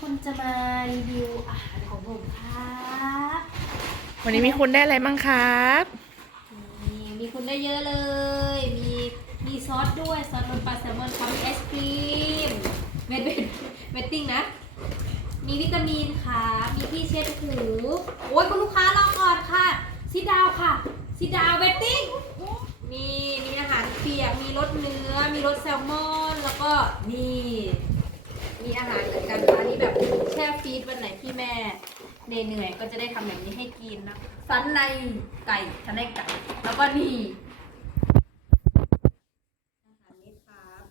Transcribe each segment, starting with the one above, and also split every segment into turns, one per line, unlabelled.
คนจะมารีวิวอาหารของผมครับ
วันนี้มีคุณได้อะไรบ้างครับ
นี่มีคุณได้เยอะเลย มีมีซอสด้วยซอสรสปลาแซลมอนครับมีไอศครีมเม็ดเม็ดเม็ดติ้งนะ มีวิตามินค่ะมีที่เช็ดหูโอ้ยคุณลูกค้ารอก่อนค่ะซิดาวค่ะซิดาวเวตติ้งมีมีอาหารเปียกมีรสเนื้อ มีรสแซลมอน แล้วก็นี่ มีอาหารเหมือนกันค่ะที่แบบแช่ฟรีซวันไหนที่แม่เหนื่อยๆก็จะได้ทำแบบนี้ให้กินนะสันในไก่สันในไก่แล้วก็นี่อาหารนี้ครับ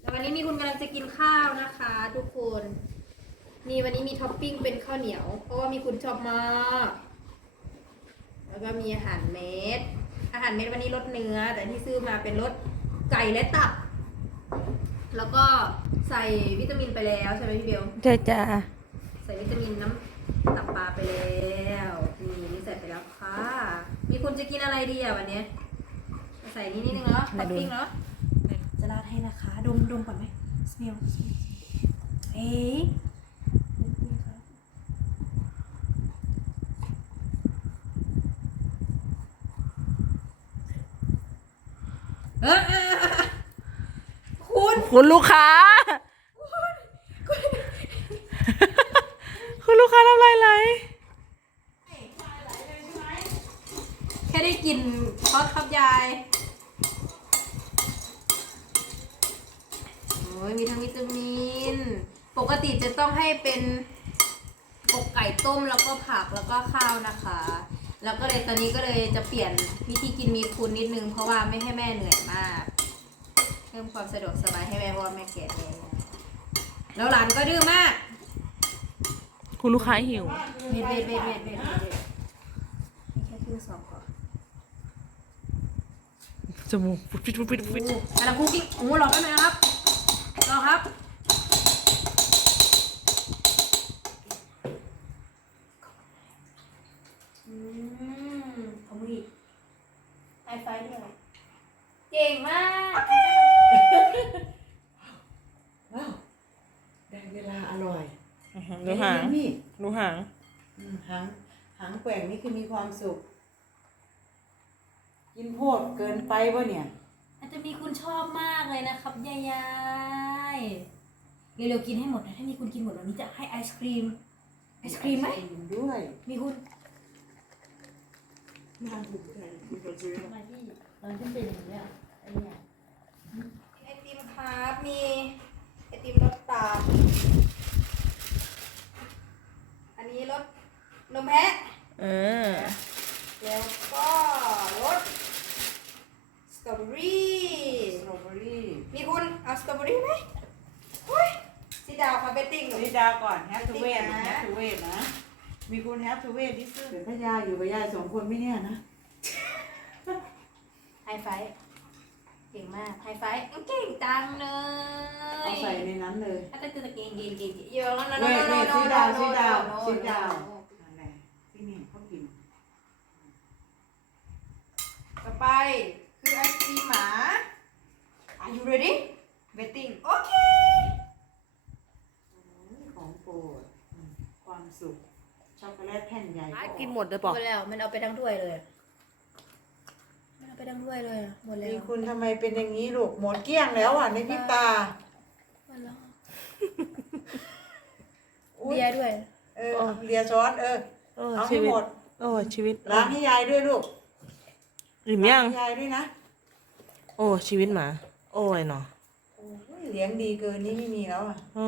แล้ววันนี้มีคุณกำลังจะกินข้าวนะคะ ทุกคนนี่วันนี้มีท็อปปิ้งเป็นข้าวเหนียว เพราะว่ามีคุณชอบมากแล้วก็มีอาหารเม็ดอาหารเม็ดวันนี้รสเนื้อ แต่ที่ซื้อมาเป็นรสไก่และตับ แล้วก็ใส่วิตามินไปแล้วใช่ไหมพี่เบล
เจ้าจ้า
ใส่วิตามินน้ำตับปลาไปแล้วนี่นี่ใส่ไปแล้วค่ะ มีคุณจะกินอะไรดีอะวันเนี้ยใส่นี่นิดนึงแล้วท็อปปิ้งแล้วจะราดให้นะคะ ดมดมก่อนไหมสเมลเอ๊ะนี่ครับเออเออเออ คุณ
ลูกค้า คุณลูกค้าทำไรไร
แค่ได้กลินซอสครับยาย โอ้ยมีทั้งวิตามิน ปกติจะต้องให้เป็นอกไก่ต้มแล้วก็ผักแล้วก็ข้าวนะคะ แล้วก็เลยตอนนี้ก็เลยจะเปลี่ยนวิธีกินมีคุณนิดนึง เพราะว่าไม่ให้แม่เหนื่อยมาก เพิ่มความสะดวกสบายให้แม่เพราะว่าแม่แก่แล้วแล้วหลานก็ดื้อมาก
คุณลูกค้าหิว
เบ็ดเบ็ดเบ็ดเบ็ดเบ็ดเบ็ดแค่ครึ่งสองก่อน
จมูกฟิตฟิตฟิตฟิต
กำลังคุกกิ้งโอ้โหรอแป๊บนึงนะครับรอครับอืมเอามืออีกไฮไฟว์ด้วยเก่งมาก
ว้าว ได้เวลาอร่อย
ดู หาง
นี่
ดูหาง
อืมหางหางแกว่งนี่คือมีความสุข กินโพดเกินไปวะเนี่ย
อาจจะมีคุณชอบมากเลยนะครับยายายเร็วๆกินให้หมดนะถ้ามีคุณกินหมดวันนี้จะให้ไอศครีม ไอศครีมไหม
ไอศกรีด้วย
มีคุณ
น่าถูกใจคุณจะซื้อ
ทำไมพี่ตอนที่เป็นอย่างนี้ยไอเนี่ยไอติมครับมีไอติมรสตาลอันนี้รสนมแพะ
เออ
แล้วก็รสสตรอเบอรี่
สตรอเบอรี่
มีคุณเอาสตรอเบอรี่ไหมเฮ้ยสีดาวค่ะเบตติ้งหนู
นี่ดาวก่อนแฮปทูเวท
นะ
แฮปทูเวทนะ มีคุณแฮปทูเวทที่ซื้อเดี๋ยวถ้ายายอยู่กับยายสองคนไม่เนี่ยนะ
ไฮไฟว์เก่งมาก ไฮไฟว์เก่งจังเลย
เอาใส่ในนั้นเลย
ถ้าจะเก่งเก่งเก่งเยอะแล้วนะ
เว้ยเว้ยซีดาวซีดาวซีดาวนั่นแหละที่นี่เขากิน
ต่อไปคือไอศครีมหมา Are you ready waiting โอเค
ของโปรดอืมความสุข ช็อกโกแลตแผ่นใหญ่ก็ออ
กินหมดเลยบอก
หมดแล้ว มันเอาไปทั้งถ้วยเลย มันเอาไปทั้งถ้วยเลยอะหมดแล้ว
มีคุณทำไมเป็นอย่างนี้ลูกหมดเกลี้ยงแล้วอะในพริบตา
หมดแล้ว
อุ๊ย
เบียร์ด้วย
เออเลียช้อนเออ
โอ้
เอา
ชี
ให้
วิต
หมด
โอ้ชีวิต
ล้างให้ยายด้วยลูก
อิ่มยัง
ล้าให้ยายด้วยนะ
โอ้ชีวิตหมา โอ้ยเนาะ
โอ้ย เลี้ยงดีเกินนี่ไม่มีแล้วอะ
โอ้